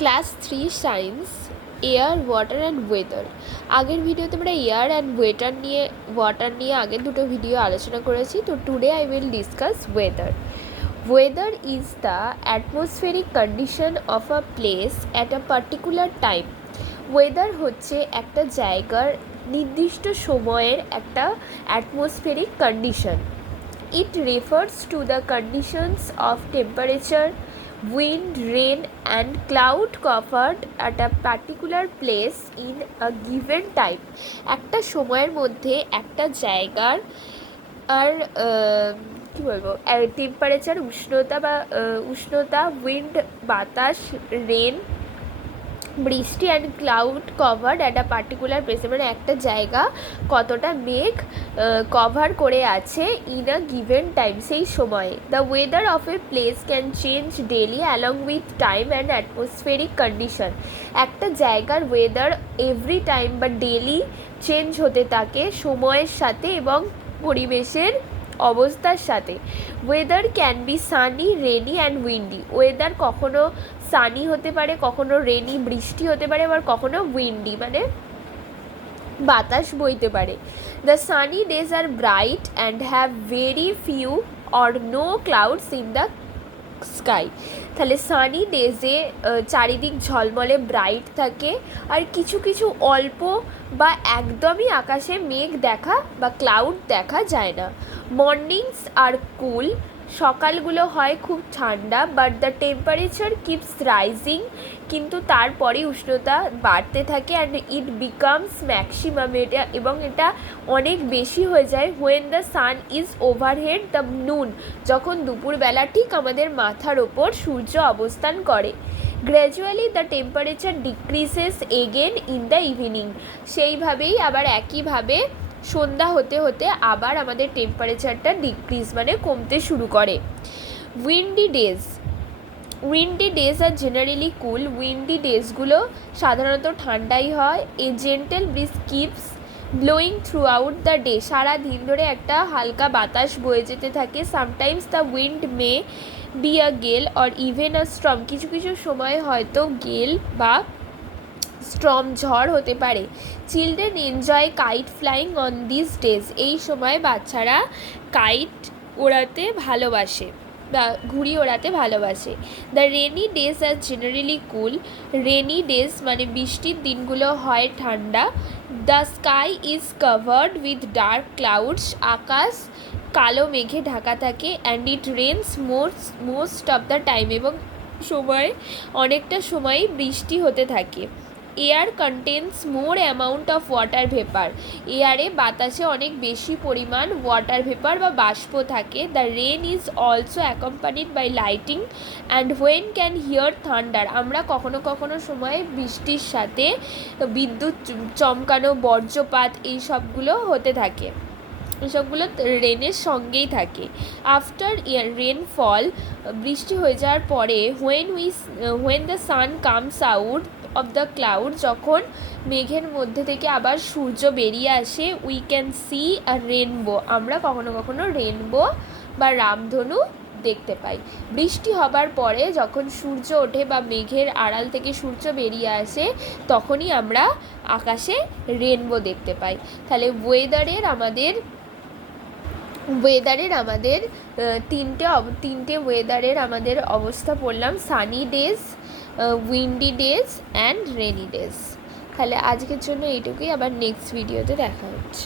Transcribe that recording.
Class 3 science air water and weather. আগের ভিডিওতে আমরা এয়ার অ্যান্ড ওয়াটার নিয়ে আগের দুটো ভিডিও আলোচনা করেছি। তো today I will discuss weather. Weather is the atmospheric condition of a place at a particular time. Weather হচ্ছে একটা জায়গার নির্দিষ্ট সময়ের একটা atmospheric condition. It refers to the conditions of temperature, wind, rain and cloud covered at a particular place in a given time. একটা সময়ের মধ্যে একটা জায়গার আর কী বলবো টেম্পারেচার উষ্ণতা, উইন্ড বাতাস, রেন বৃষ্টি and cloud covered at a particular প্লেসে, মানে একটা জায়গা কতটা মেঘ কভার করে আছে ইন আ গিভেন টাইম, সেই সময়ে। The weather of a place can change daily along with time and atmospheric condition. একটা জায়গার ওয়েদার এভরি টাইম বা ডেলি চেঞ্জ হতে থাকে সময়ের সাথে এবং পরিবেশের অবস্থার সাথে। Weather can be sunny, rainy and windy. Weather কখনো সানি হতে পারে, কখনো রেনি বৃষ্টি হতে পারে, আবার কখনো উইন্ডি মানে বাতাস বইতে পারে। The sunny days are bright and have very few or no clouds in the sky. তাহলে সানি ডেজে চারিদিক ঝলমলে ব্রাইট থাকে, আর কিছু কিছু অল্প বা একদমই আকাশে মেঘ দেখা বা ক্লাউড দেখা যায় না। মর্নিংস আর কুল, সকালগুলো হয় খুব ঠান্ডা, but the temperature keeps rising, কিন্তু তারপরে উষ্ণতা বাড়তে থাকে। অ্যান্ড ইট বিকামস ম্যাক্সিমাম, এটা অনেক বেশি হয়ে যায় when the sun is overhead the নুন, যখন দুপুরবেলা ঠিক আমাদের মাথার ওপর সূর্য অবস্থান করে। Gradually the temperature decreases again in the evening. সেইভাবেই আবার একইভাবে সন্ধ্যা হতে হতে আবার আমাদের টেম্পারেচারটা ডিক্রিজ মানে কমতে শুরু করে। Windy days are generally cool. Windy ডেজগুলো সাধারণত ঠান্ডাই হয়। A gentle breeze keeps blowing throughout the day. সারা দিন ধরে একটা হালকা বাতাস বয়ে যেতে থাকে। Sometimes the wind may be a gale or even a Sturm. কিছু কিছু সময় হয়তো গেল বা স্টর্ম ঝড় হতে পারে। Children enjoy kite flying on this days. এই সময় বাচ্চারা কাইট ওড়াতে ভালোবাসে বা ঘুড়ি ওড়াতে ভালোবাসে। The rainy days are generally cool. Rainy days মানে বৃষ্টির দিনগুলো হয় ঠান্ডা। The sky is covered with dark clouds. আকাশ কালো মেঘে ঢাকা থাকে। And it rains most of the time, এবং অনেকটা সময় বৃষ্টি হতে থাকে। Air contains more amount of water vapour. এয়ারে বাতাসে অনেক বেশি পরিমাণ ওয়াটার ভেপার বা বাষ্প থাকে। The rain is also accompanied by lightning and when can here thunder. আমরা কখনো কখনো সময় বৃষ্টির সাথে বিদ্যুৎ চমকানো, বজ্রপাত এই সবগুলো হতে থাকে, এসবগুলো রেনের সঙ্গেই থাকে। আফটার রেনফল, বৃষ্টি হয়ে যাওয়ার পরে, when the sun comes out of the cloud, যখন মেঘের মধ্যে থেকে আবার সূর্য বেরিয়ে আসে, we can see a rainbow. আমরা কখনো কখনো রেনবো বা রামধনু দেখতে পাই। বৃষ্টি হবার পরে যখন সূর্য ওঠে বা মেঘের আড়াল থেকে সূর্য বেরিয়ে আসে, তখনই আমরা আকাশে রেনবো দেখতে পাই। তাহলে ওয়েদারের আমাদের তিনটে ওয়েদারের আমাদের অবস্থা পড়লাম: sunny days, windy days and rainy days. তাহলে আজকের জন্য এইটুকুই, আবার নেক্সট ভিডিওতে দেখা হচ্ছে।